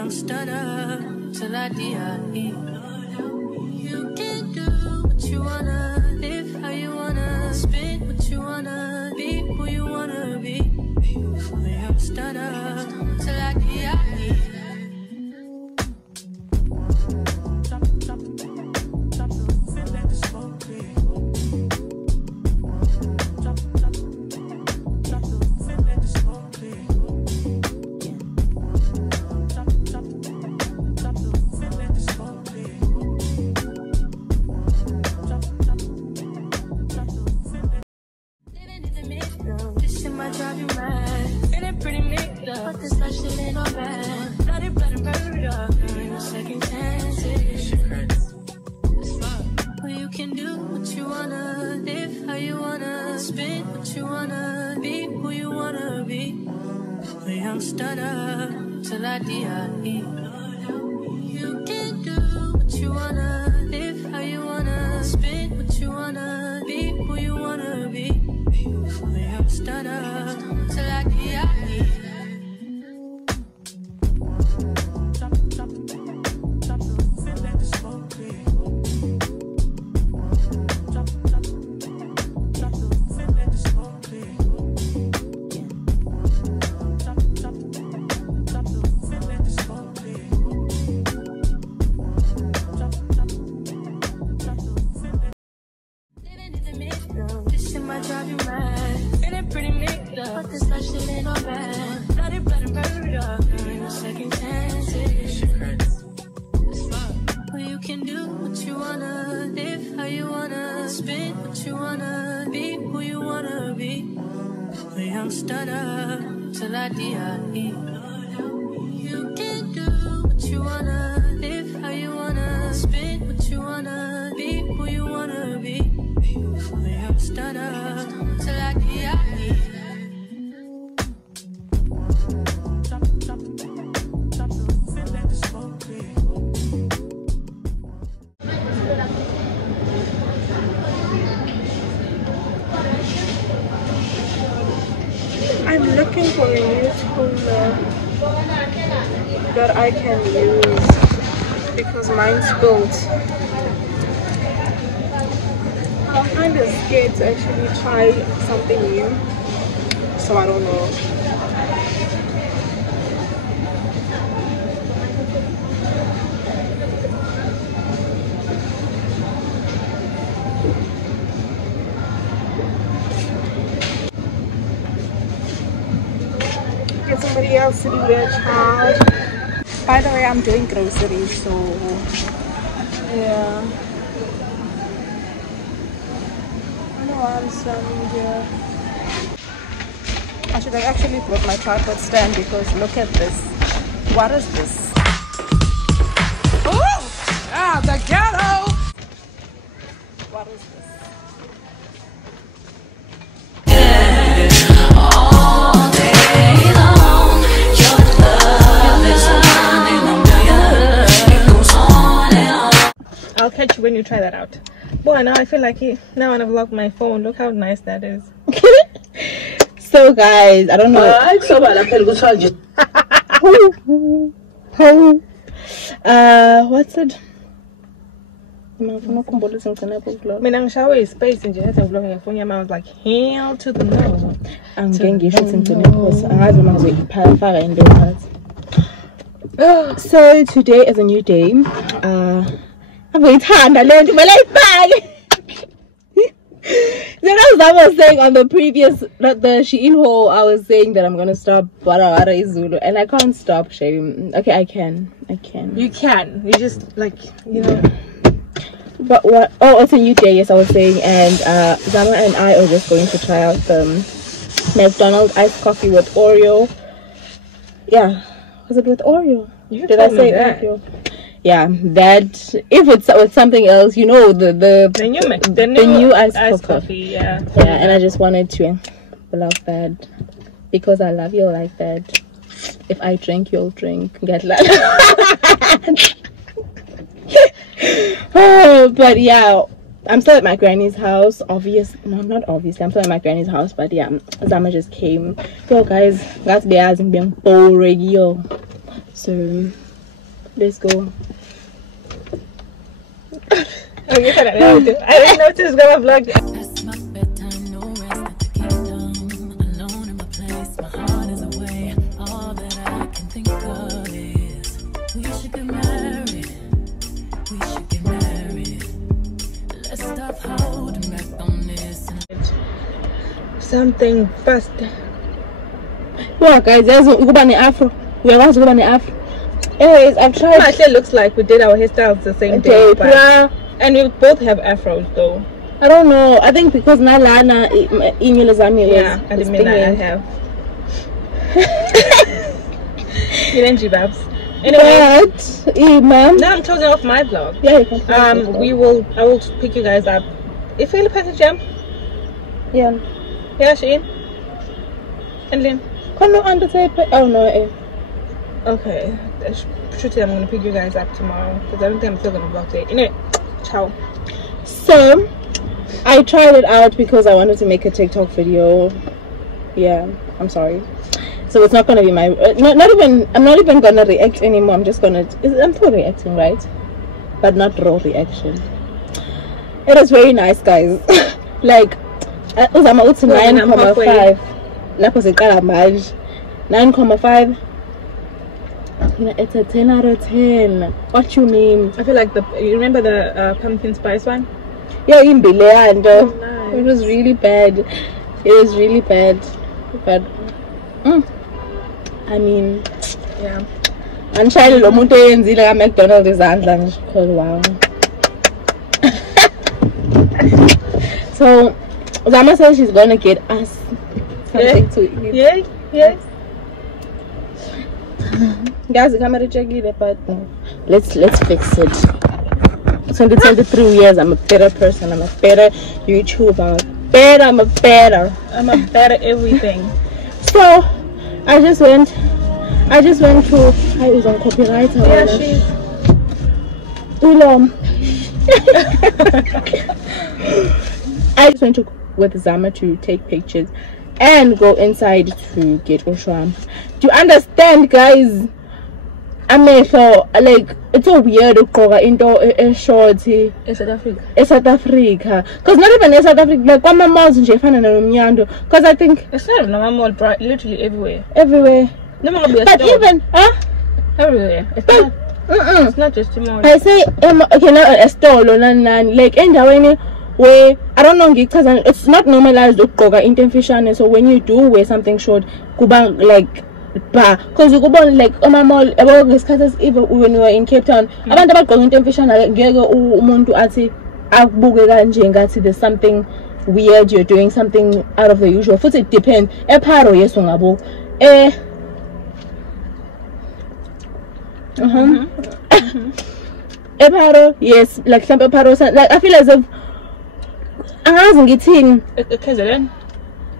young stutter till I die. You can do what you wanna, live how you wanna, spit what you wanna, be who you wanna be. Young stutter till I die. Till I die. You can do what you wanna, live how you wanna, spit what you wanna, be who you wanna be. I'm stutter till I die. Till I die. You can do what you wanna, live how you wanna, spit what you wanna, be who you wanna be. I'm stutter till I die. I'm looking for a new tuner that I can use because mine's spilled. I'm kind of scared to actually try something new, so I don't know. Get somebody else to do their charge. By the way, I'm doing groceries, so yeah. I know I'm standing here. I should have actually brought my tripod stand because look at this. What is this? Oh! Ah, the ghetto! What is this? I'll catch you when you try that out. Boy, now I feel like now when I vlog my phone, look how nice that is. So guys, I don't know. What's it? Minang shower is space and just vlogging your phone. I was like, hell to the no. I'm getting shooting to the So today is a new day. I'm going to learn to my life bag. Then as I was saying on the previous, not the Shein haul, I was saying that I'm gonna stop Wara Izulu, and I can't stop shame. Okay, I can. You can. You just like, you know. But what? Oh, it's a new day. Yes, I was saying, and Zama and I are just going to try out the McDonald's iced coffee with Oreo. Yeah, was it with Oreo? Did I say Oreo? Yeah, that if it's with something else, you know, the new iced coffee. Yeah, and I just wanted to love that because I love you like that. If I drink, you'll drink. Get love. Oh, but yeah, I'm still at my granny's house. Not obviously, I'm still at my granny's house, but yeah, Zama just came. Yo guys, that's being boring, yo. So Let's go. I didn't know this was gonna vlog. That's my bedtime, no rest at the kingdom. Alone in my place, my heart is away. All that I can think of is we should get married. We should get married. Let's stop holding back on this. Something fast. Yeah, guys, there's a afro. We are going to afro. Anyways, I've tried. It actually looks like we did our hairstyles the same day. But, and we both have afros though. I don't know. I think because Nalana email is yeah, I didn't mean that I have. You didn't Babs. Anyway, but ma'am. Now I'm closing off my vlog. Yeah, you can. I will pick you guys up. If you package jam. Yeah. Yeah, Sheen. And Lynn. Can no undertake? Oh no. Okay. I'm gonna pick you guys up tomorrow because I don't think I'm still gonna vlog today. Anyway, ciao. So I tried it out because I wanted to make a TikTok video. Yeah, I'm sorry. So it's not gonna be my I'm not even gonna react anymore. I'm just gonna I'm still reacting, right? But not raw reaction. It is very nice, guys. Like I'm out to 9.5. 9.5. You know, it's a 10 out of 10. What you mean? I feel like you remember the pumpkin spice one? Yeah, in Bilea, oh, nice. It was really bad. It was really bad. But I mean, yeah. And child lomuntu eyenzile ka McDonald's izandla nje because wow. So Zama says she's gonna get us something to eat. Yeah, yes. Guys, the camera checked, but no. Let's fix it. 2023 years, I'm a better person. I'm a better YouTuber. I'm a better everything. So I just went to I was on copyright. Yeah, she's I just went to with Zama to take pictures and go inside to get Oshwam. Do you understand, guys? I mean, so like it's so weird to go into a short in South Africa. Because not even in South Africa, like one malls in Japan and Mnyando. Because I think it's not a normal mall, bro. Literally everywhere. No, but even everywhere. It's not just a mall. I say okay, not a store or like in the where I don't know because it's not normalized to go into fashion. So when you do wear something short, kuba like because you go on like my mall about this because even when we were in Cape Town, abantu abagqoka into emfishane ngeke umuntu athi akubuke kanje ngathi there's something weird, you're doing something out of the usual. Futhi it depends. Epharo yes ungabo epharo yes, like some epharo like I feel as if angazi ngithini KZN.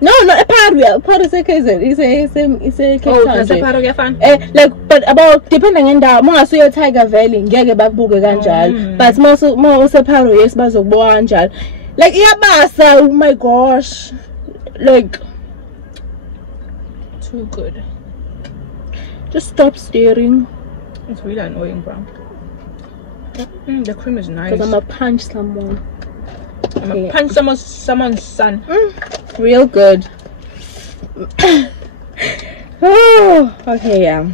No, not a part of KZN. It's a Cape Town. That's a part of your fan. Like, but about depending on that, more so your Tiger Valley, ngeke bakubuke kanjalo. But more so part yes bazokubuka kanjalo. Like iyabasa, oh my gosh. Like too good. Just stop staring. It's really annoying, bro. The cream is nice. Because I'm gonna punch someone. I'm gonna punch someone's son. Real good. Oh, okay, yeah.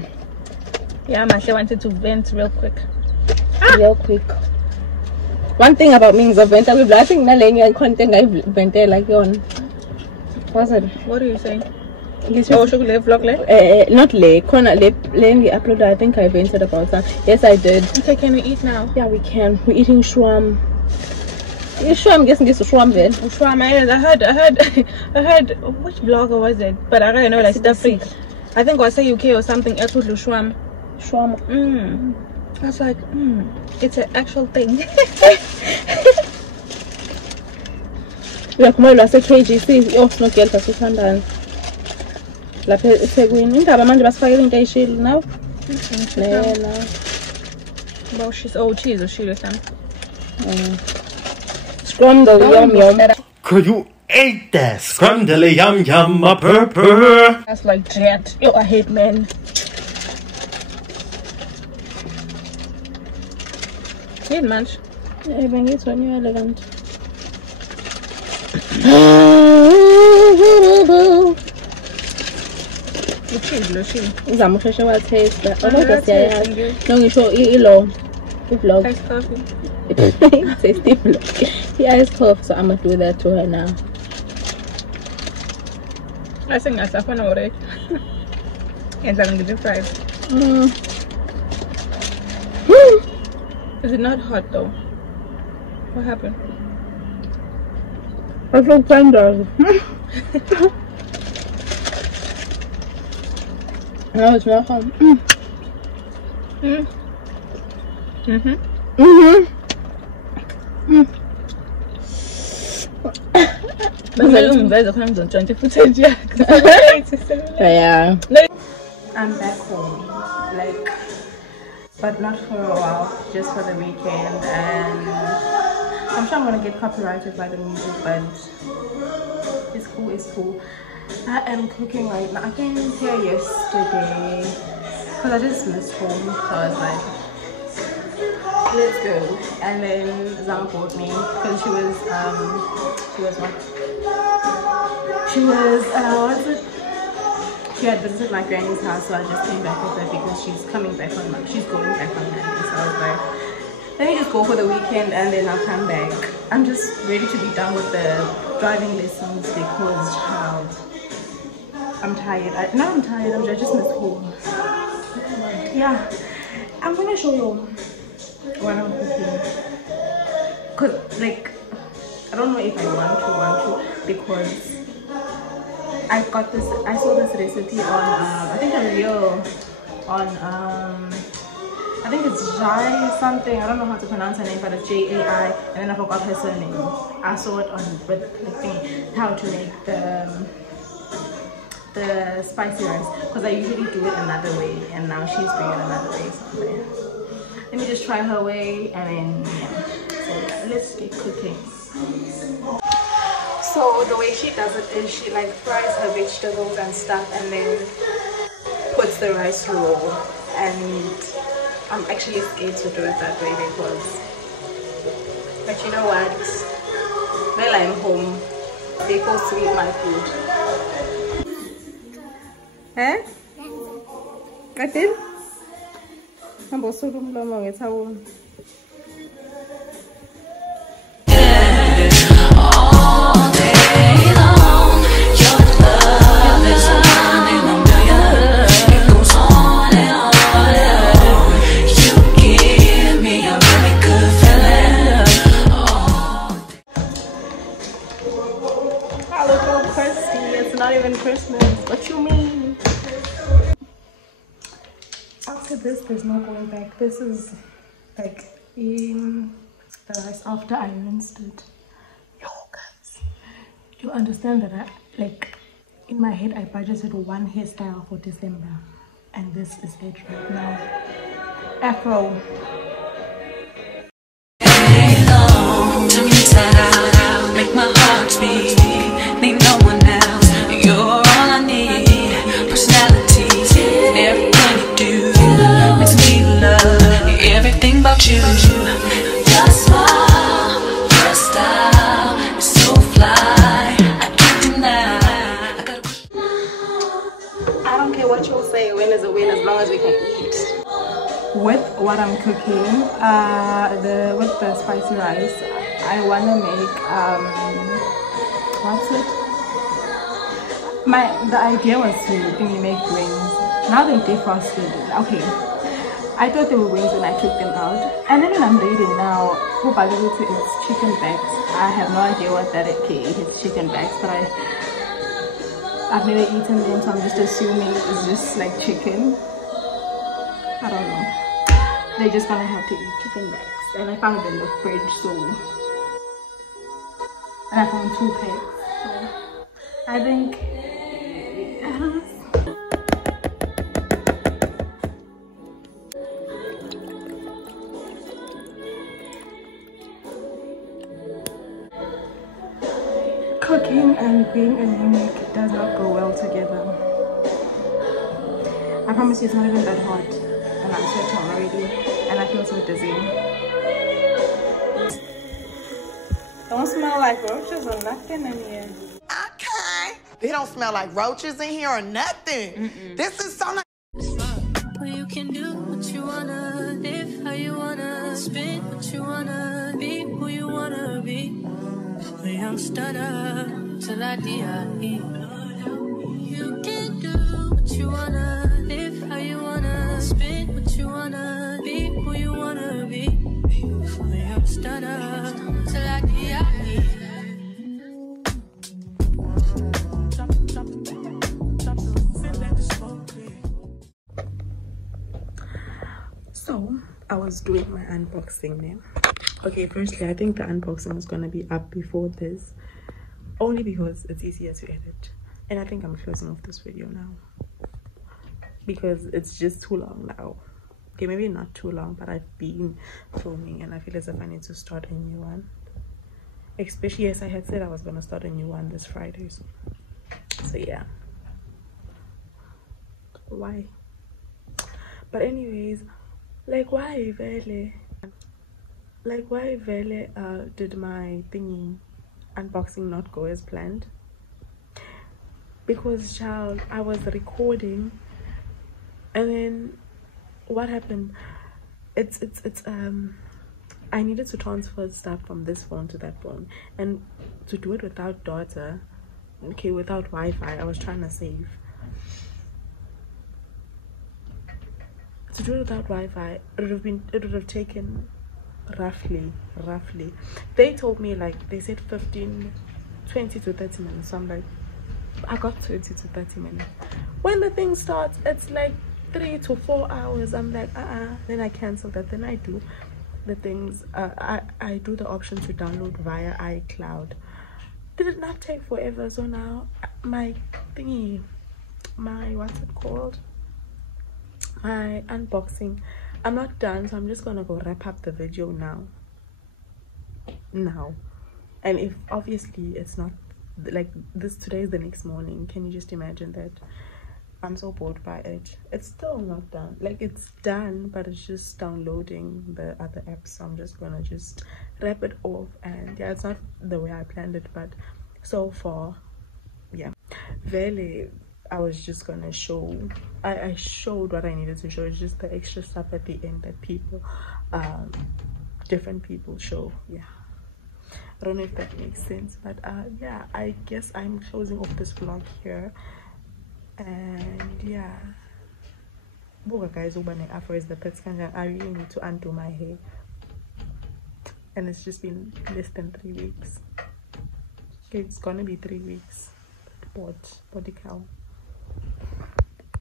Yeah, I wanted to vent real quick. Real quick. One thing about me is a vent. I think na content I vented like on. What's it? What are you saying? Oh, should we vlog not late. We uploaded. I think I vented about that. Yes, I did. Okay, can we eat now? Yeah, we can. We're eating shwam. I'm guessing it's a shwam then. Shwam. I heard. Which vlogger was it? But I don't know. Like South Africa. I think I say UK or something. I told you shwam. Shwam. I was like, it's an actual thing. Like my last KGC. Oh, no girl, that's $200. Lapha eThekwini indaba manje basifakela into eyishilo now about she's cheese or shit or something. Scrambled yum. Could you ate that scrambled yum my purple? That's like jet. Yo, I hate men. Eat much. I bring it when you're elegant. Zamushasha will taste that. Oh, that's no, you show low. Vlog. Iced coffee. Tasty vlog. Yeah, it's tough, so I'm gonna do that to her now. I think that's up on already. And I'm gonna fries. Is it not hot though? What happened? I feel tender. No, it's not hot. Yeah. I'm back home, like, but not for a while, just for the weekend, and I'm sure I'm gonna get copyrighted by the music, but it's cool, it's cool. I am cooking right now. I came here yesterday because I just missed home, so I was like, let's go. And then Zama called me because she was what's it? She had visited my granny's house, so I just came back with her because she's coming back on she's going back on Monday. So I was like, let me just go for the weekend and then I'll come back. I'm just ready to be done with the driving lessons because, child, I'm tired. I just missed home. Yeah, I'm gonna show you what I'm cooking. Cause like, I don't know if I want to because I saw this recipe on I think a reel on I think it's Jai something. I don't know how to pronounce her name, but it's Jai, and then I forgot her surname. I saw it on with the thing how to make the spicy rice because I usually do it another way, and now she's doing it another way. So let me just try her way, and then yeah. So let's get cooking. So the way she does it is she like fries her vegetables and stuff and then puts the rice raw, and I'm actually scared to do it that way because, but you know what, while I'm home they force to eat my food. Eh? Katin? I'm also room long it's how Christmas. What you mean? After this, there's no going back. This is like in the rice after I rinsed it. Yo, guys, you understand that I like in my head I budgeted one hairstyle for December, and this is it right now. Afro. Make my heart beat. Need no one else. You're all I need. Personality, everything you do makes me love everything about you. Your smile, your style is so fly. I can't deny. I don't care what you'll say. A win is a win as long as we can eat. With what I'm cooking, with the spicy rice, I want to make what's it? The idea was to make wings. Now they defrosted. Okay, I thought they were wings and I took them out. And then when I'm reading now, it's chicken backs. I have no idea what that is. Okay, it's chicken backs, but I've never eaten them, so I'm just assuming it's just like chicken. I don't know. They're just gonna have to eat chicken backs, and I found it in the fridge, so. And I found 2 packs, so I think cooking and being anemic does not go well together. I promise you it's not even that hot, and I'm sweating already, and I feel so dizzy. Don't smell like roaches or nothing in here. Okay. They don't smell like roaches in here or nothing. This is so nice. Well, you can do what you wanna, live how you wanna, spit what you wanna, be who you wanna be. A young stutter till I die. You can do what you wanna, live how you wanna, spit what you wanna, be who you wanna be. A young stutter till I die. So I was doing my unboxing now. Okay, firstly, I think the unboxing is gonna be up before this, only because it's easier to edit. And I think I'm closing off this video now because it's just too long now. Okay, maybe not too long, but I've been filming and I feel as if I need to start a new one. Especially as I had said I was gonna start a new one this Friday. So yeah. Why? But anyways, like why Vele did my thingy unboxing not go as planned? Because child, I was recording and then what happened, it's I needed to transfer stuff from this phone to that phone, and to do it without data, okay, without Wi-Fi, I was trying to save. To do it without Wi-Fi, it would have taken roughly, they told me, like, they said 20 to 30 minutes. So I'm like, I got 20 to 30 minutes. When the thing starts, it's like 3 to 4 hours. I'm like, then I cancel that. Then I do the things, I do the option to download via iCloud. Did it not take forever? So now my thingy, my, what's it called, my unboxing, I'm not done, so I'm just gonna go wrap up the video now. And if obviously it's not like this, today is the next morning, can you just imagine that? I'm so bored by it. It's still not done. Like, it's done, but it's just downloading the other apps. So I'm just gonna just wrap it off. And yeah, it's not the way I planned it, but so far, yeah. Vele, I was just gonna show, I showed what I needed to show. It's just the extra stuff at the end that people, different people show. Yeah, I don't know if that makes sense, but yeah, I guess I'm closing off this vlog here. And yeah, guys, after is the pets, I really need to undo my hair, and it's just been less than 3 weeks. Okay, it's gonna be 3 weeks. Body count.